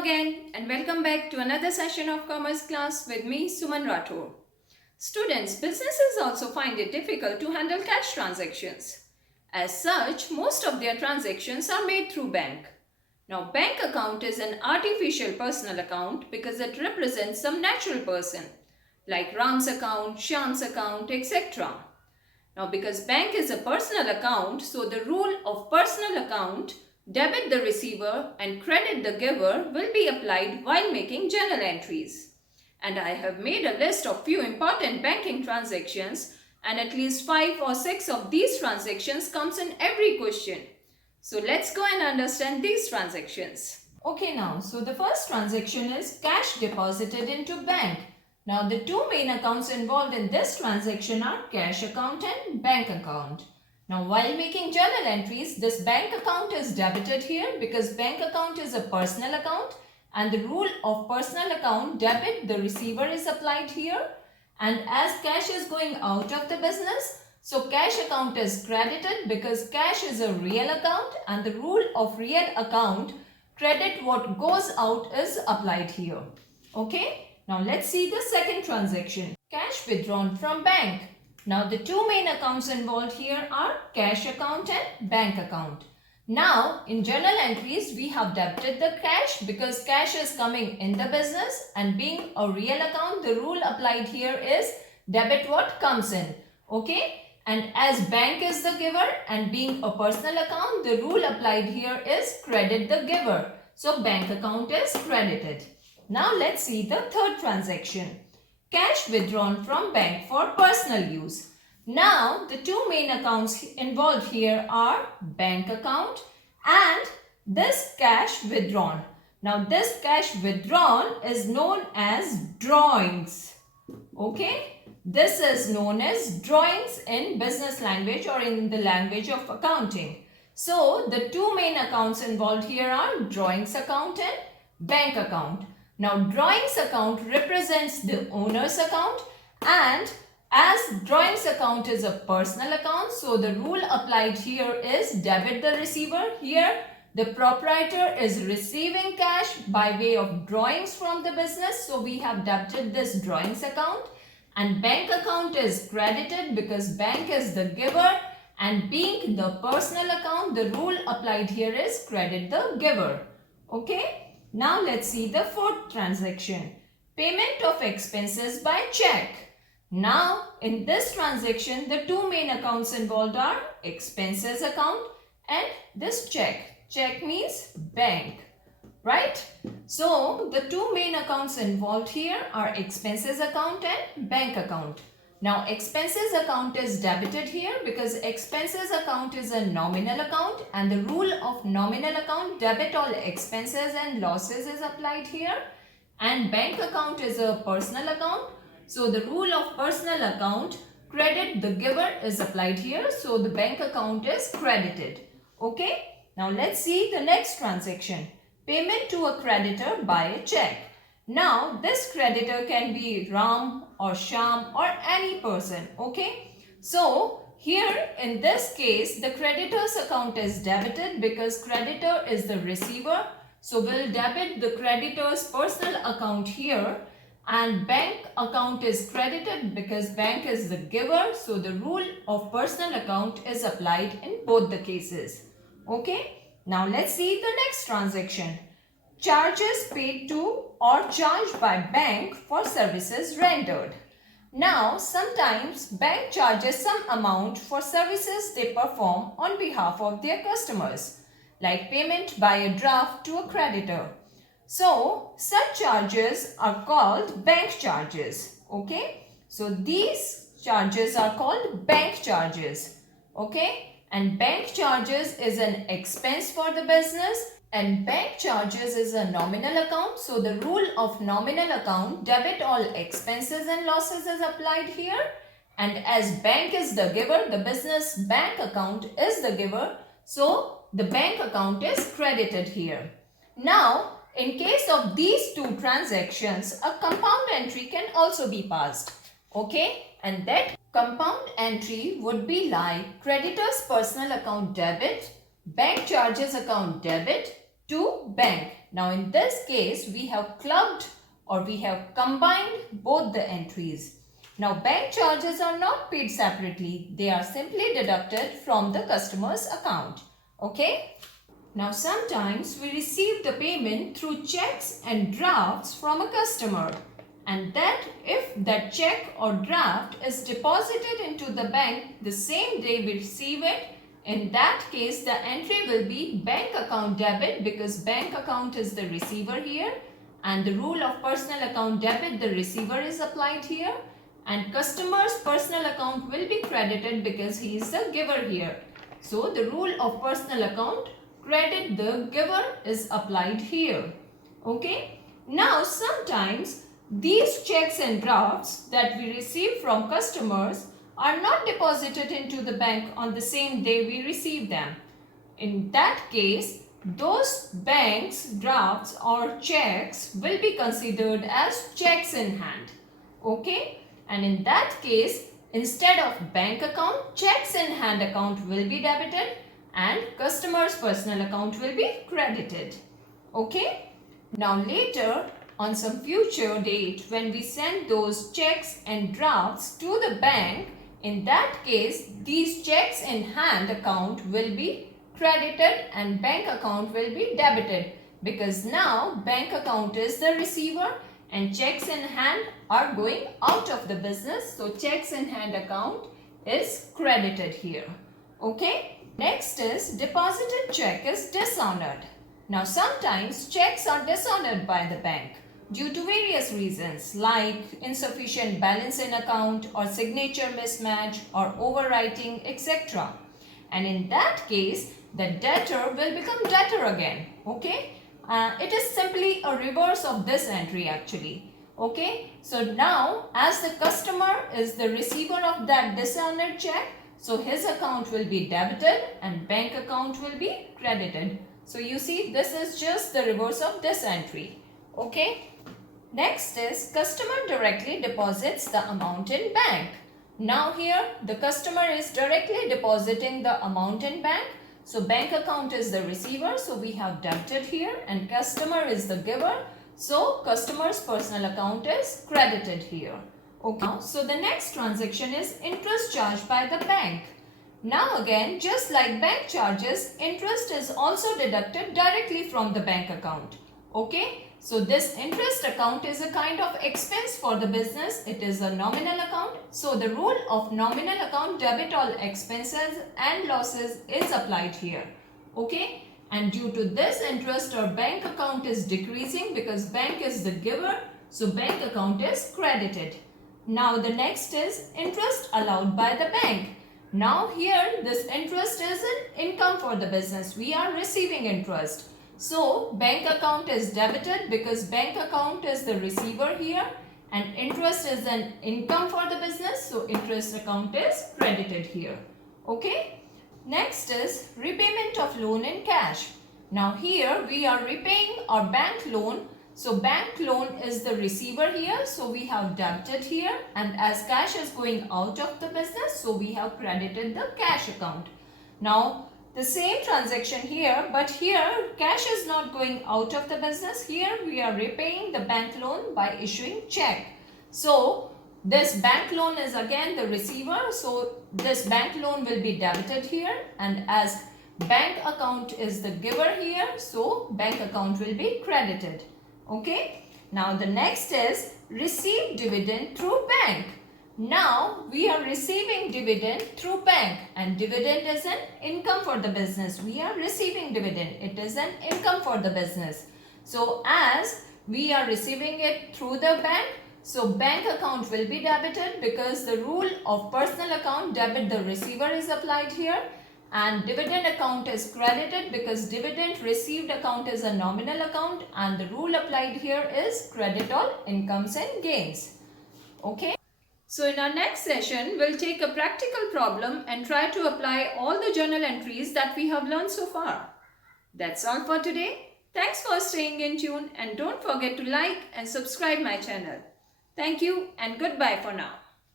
again and welcome back to another session of Commerce class with me, Suman Rathore. Students, businesses also find it difficult to handle cash transactions. As such, most of their transactions are made through bank. Now, bank account is an artificial personal account because it represents some natural person like Ram's account, Shyam's account, etc. Now, because bank is a personal account, so the rule of personal account, debit the receiver and credit the giver, will be applied while making journal entries. And I have made a list of few important banking transactions, and at least 5 or 6 of these transactions comes in every question. So let's go and understand these transactions. Okay, now, so the first transaction is cash deposited into bank. Now, the two main accounts involved in this transaction are cash account and bank account. Now, while making journal entries, this bank account is debited here because bank account is a personal account and the rule of personal account, debit the receiver, is applied here. And as cash is going out of the business, so cash account is credited because cash is a real account and the rule of real account, credit what goes out, is applied here. Okay. Now let's see the second transaction, cash withdrawn from bank. Now the two main accounts involved here are cash account and bank account. Now in journal entries we have debited the cash because cash is coming in the business, and being a real account, the rule applied here is debit what comes in. Okay, and as bank is the giver and being a personal account, the rule applied here is credit the giver. So bank account is credited. Now let's see the third transaction, cash withdrawn from bank for personal use. Now the two main accounts involved here are bank account and this cash withdrawn. Now this cash withdrawn is known as drawings. Okay, this is known as drawings in business language or in the language of accounting. So the two main accounts involved here are drawings account and bank account. Now drawings account represents the owner's account, and as drawings account is a personal account, so the rule applied here is debit the receiver. Here the proprietor is receiving cash by way of drawings from the business, so we have debited this drawings account, and bank account is credited because bank is the giver, and being the personal account, the rule applied here is credit the giver. Okay. Now let's see the fourth transaction, payment of expenses by check. Now in this transaction the two main accounts involved are expenses account and this check. Check means bank, right? So the two main accounts involved here are expenses account and bank account. Now expenses account is debited here because expenses account is a nominal account and the rule of nominal account, debit all expenses and losses, is applied here, and bank account is a personal account, so the rule of personal account, credit the giver, is applied here, so the bank account is credited. Okay, now let's see the next transaction, payment to a creditor by a check. Now this creditor can be Ram or Shyam or any person. Okay, so here in this case the creditor's account is debited because creditor is the receiver, so we'll debit the creditor's personal account here, and bank account is credited because bank is the giver, so the rule of personal account is applied in both the cases. Okay, now let's see the next transaction, charges paid to or charged by bank for services rendered. Now sometimes bank charges some amount for services they perform on behalf of their customers, like payment by a draft to a creditor. So such charges are called bank charges. Okay, so these charges are called bank charges. Okay, and bank charges is an expense for the business, and bank charges is a nominal account, so the rule of nominal account, debit all expenses and losses, is applied here, and as bank is the giver, the business bank account is the giver, so the bank account is credited here. Now in case of these two transactions, a compound entry can also be passed. Okay, and that compound entry would be like creditor's personal account debit, bank charges account debit to bank. Now in this case, we have clubbed or we have combined both the entries. Now bank charges are not paid separately. They are simply deducted from the customer's account. Okay. Now sometimes we receive the payment through checks and drafts from a customer, and that if that check or draft is deposited into the bank the same day we receive it, in that case the entry will be bank account debit, because bank account is the receiver here and the rule of personal account debit, the receiver, is applied here, and customer's personal account will be credited because he is the giver here. So the rule of personal account credit the giver is applied here. Okay. Now sometimes these checks and drafts that we receive from customers are not deposited into the bank on the same day we receive them. In that case, those banks, drafts or checks will be considered as checks in hand. Okay. And in that case, instead of bank account, checks in hand account will be debited and customer's personal account will be credited. Okay. Now later, on some future date, when we send those checks and drafts to the bank, in that case, these checks in hand account will be credited and bank account will be debited, because now bank account is the receiver and checks in hand are going out of the business. So checks in hand account is credited here. Okay. Next is deposited check is dishonored. Now sometimes checks are dishonored by the bank due to various reasons like insufficient balance in account or signature mismatch or overwriting, etc. And in that case, the debtor will become debtor again. Okay. It is simply a reverse of this entry actually. Okay. So now as the customer is the receiver of that dishonored check, so his account will be debited and bank account will be credited. So you see, this is just the reverse of this entry. Okay. Next is customer directly deposits the amount in bank. Now here the customer is directly depositing the amount in bank. So bank account is the receiver, so we have debited here, and customer is the giver. So customer's personal account is credited here. Okay. So the next transaction is interest charged by the bank. Now again, just like bank charges, interest is also deducted directly from the bank account. Okay. So this interest account is a kind of expense for the business. It is a nominal account. So the rule of nominal account debit all expenses and losses is applied here. Okay. And due to this, interest or bank account is decreasing because bank is the giver. So bank account is credited. Now the next is interest allowed by the bank. Now here this interest is an income for the business. We are receiving interest. So bank account is debited because bank account is the receiver here, and interest is an income for the business. So interest account is credited here. Okay. Next is repayment of loan in cash. Now here we are repaying our bank loan. So bank loan is the receiver here. So we have debited here, and as cash is going out of the business, so we have credited the cash account. Now the same transaction here, but here cash is not going out of the business. Here we are repaying the bank loan by issuing check. So this bank loan is again the receiver. So this bank loan will be debited here, and as bank account is the giver here, so bank account will be credited. Okay. Now the next is receive dividend through bank. Now we are receiving dividend through bank, and dividend is an income for the business. We are receiving dividend. It is an income for the business. So as we are receiving it through the bank, so bank account will be debited because the rule of personal account debit the receiver is applied here, and dividend account is credited because dividend received account is a nominal account, and the rule applied here is credit all incomes and gains. Okay. So in our next session, we'll take a practical problem and try to apply all the journal entries that we have learned so far. That's all for today. Thanks for staying in tune, and don't forget to like and subscribe my channel. Thank you and goodbye for now.